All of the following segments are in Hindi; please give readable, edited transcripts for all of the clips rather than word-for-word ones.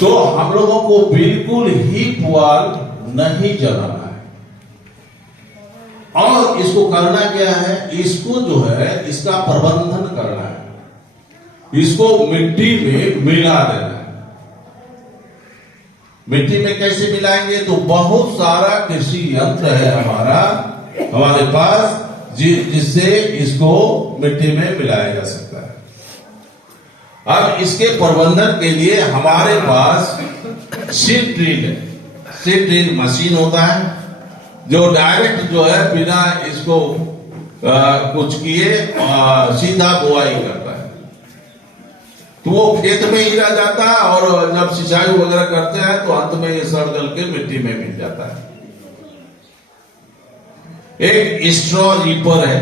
तो हम लोगों को बिल्कुल ही पुआल नहीं जलाना है। और इसको करना क्या है, इसको जो है इसका प्रबंधन करना है, इसको मिट्टी में मिला देना है। मिट्टी में कैसे मिलाएंगे, तो बहुत सारा कृषि यंत्र है हमारे पास जिससे इसको मिट्टी में मिलाया जा सकता है। अब इसके प्रबंधन के लिए हमारे पास सीड ड्रिल है। सीड ड्रिल मशीन होता है जो डायरेक्ट जो है बिना इसको कुछ किए सीधा बुआई करता है। तो वो खेत में ही रह जाता है और जब सिंचाई वगैरह करते हैं तो अंत में ये सड़ गल के मिट्टी में मिल जाता है। एक स्ट्रॉ रीपर है,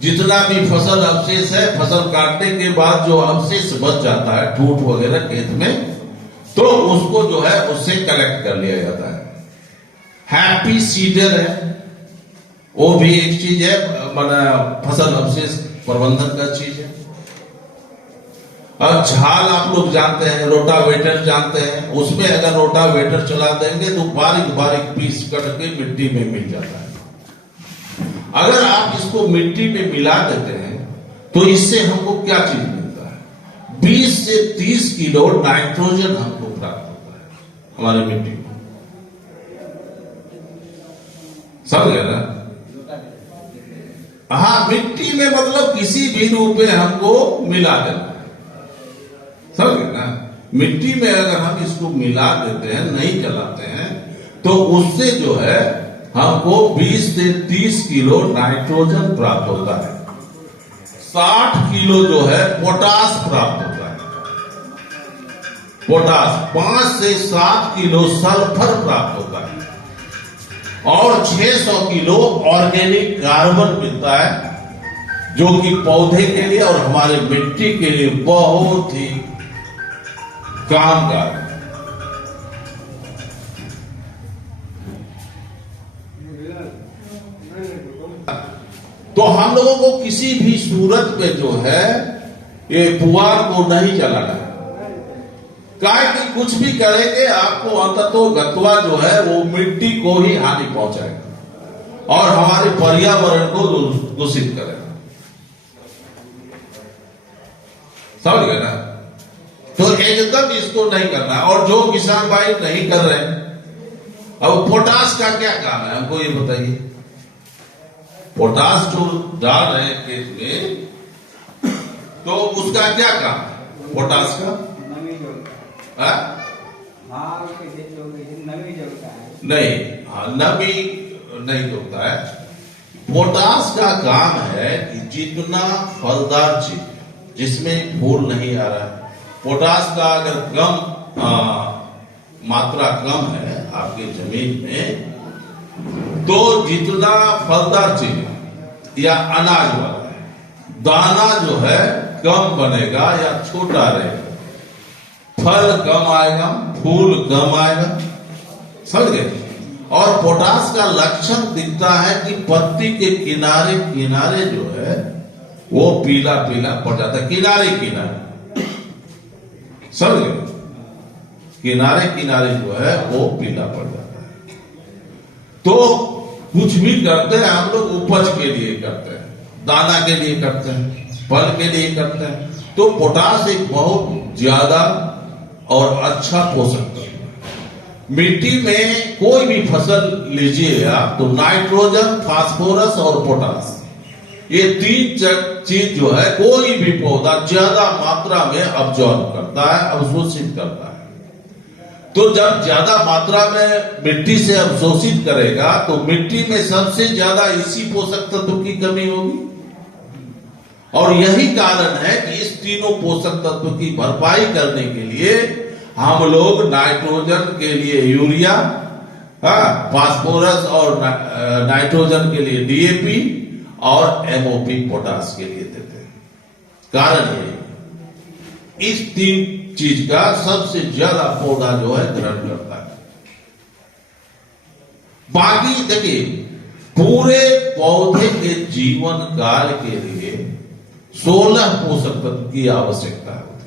जितना भी फसल अवशेष है, फसल काटने के बाद जो अवशेष बच जाता है ठूठ वगैरह खेत में, तो उसको जो है उससे कलेक्ट कर लिया जाता है। हैप्पी सीडर है, वो भी एक चीज है, फसल अवशेष प्रबंधन का चीज है। अब झाल आप लोग जानते हैं, रोटावेटर जानते हैं, उसमें अगर रोटावेटर चला देंगे तो बारीक बारीक पीस कट के मिट्टी में मिल जाता है। अगर आप इसको मिट्टी में मिला देते हैं तो इससे हमको क्या चीज मिलता है, 20 से 30 किलो नाइट्रोजन हमको प्राप्त होता है हमारी मिट्टी में। समझ गए ना? हाँ, मिट्टी में मतलब किसी भी रूप में हमको मिला देना है। समझ गए ना? मिट्टी में अगर हम इसको मिला देते हैं, नहीं जलाते हैं, तो उससे जो है हमको 20 से 30 किलो नाइट्रोजन प्राप्त होता है, 60 किलो जो है पोटास प्राप्त होता है, पोटास 5 से 7 किलो सल्फर प्राप्त होता है, और 600 किलो ऑर्गेनिक कार्बन मिलता है, जो कि पौधे के लिए और हमारे मिट्टी के लिए बहुत ही काम का है। तो हम लोगों को किसी भी सूरत में जो है ये पुआल को नहीं जलाना है। काहे कि कुछ भी करेंगे आपको अंततः गत्वा जो है वो मिट्टी को ही हानि पहुंचाएगा और हमारे पर्यावरण को दूषित करेगा। समझ गए ना? तो एकदम इसको नहीं करना है। और जो किसान भाई नहीं कर रहे हैं, अब पोटास का क्या काम है हमको ये बताइए। पोटास जो डाल रहे हैं खेत में, तो उसका क्या काम है पोटास का? नहीं, नमी नहीं होता है। पोटास का काम है कि जितना फलदार चीज जिसमें फूल नहीं आ रहा है, पोटास का अगर कम मात्रा कम है आपके जमीन में, तो जितना फलदार चीज या अनाज वाला है, दाना जो है कम बनेगा या छोटा रहेगा, फल कम आएगा, फूल कम आएगा। समझ गए? और पोटास का लक्षण दिखता है कि पत्ती के किनारे किनारे जो है वो पीला पीला पड़ जाता है, किनारे किनारे। समझ गए? किनारे किनारे जो है वो पीला पड़ जाता है। तो कुछ भी करते हैं हम लोग उपज के लिए करते हैं, दाना के लिए करते हैं, फल के लिए करते हैं। तो पोटास एक बहुत ज्यादा और अच्छा पोषक तत्व है। मिट्टी में कोई भी फसल लीजिए आप, तो नाइट्रोजन, फास्फोरस और पोटास, ये तीन चीज जो है कोई भी पौधा ज्यादा मात्रा में अब्जॉर्ब करता है, अवशोषित करता है। तो जब ज्यादा मात्रा में मिट्टी से अवशोषित करेगा तो मिट्टी में सबसे ज्यादा इसी पोषक तत्व की कमी होगी। और यही कारण है कि इस तीनों पोषक तत्व की भरपाई करने के लिए हम लोग नाइट्रोजन के लिए यूरिया, फास्फोरस और नाइट्रोजन के लिए डीएपी और एमओपी पोटास के लिए देते हैं। कारण ये इस तीन चीज का सबसे ज्यादा पौधा जो है ग्रहण करता है। बाकी देखिए, पूरे पौधे के जीवन काल के लिए 16 पोषक तत्व की आवश्यकता है।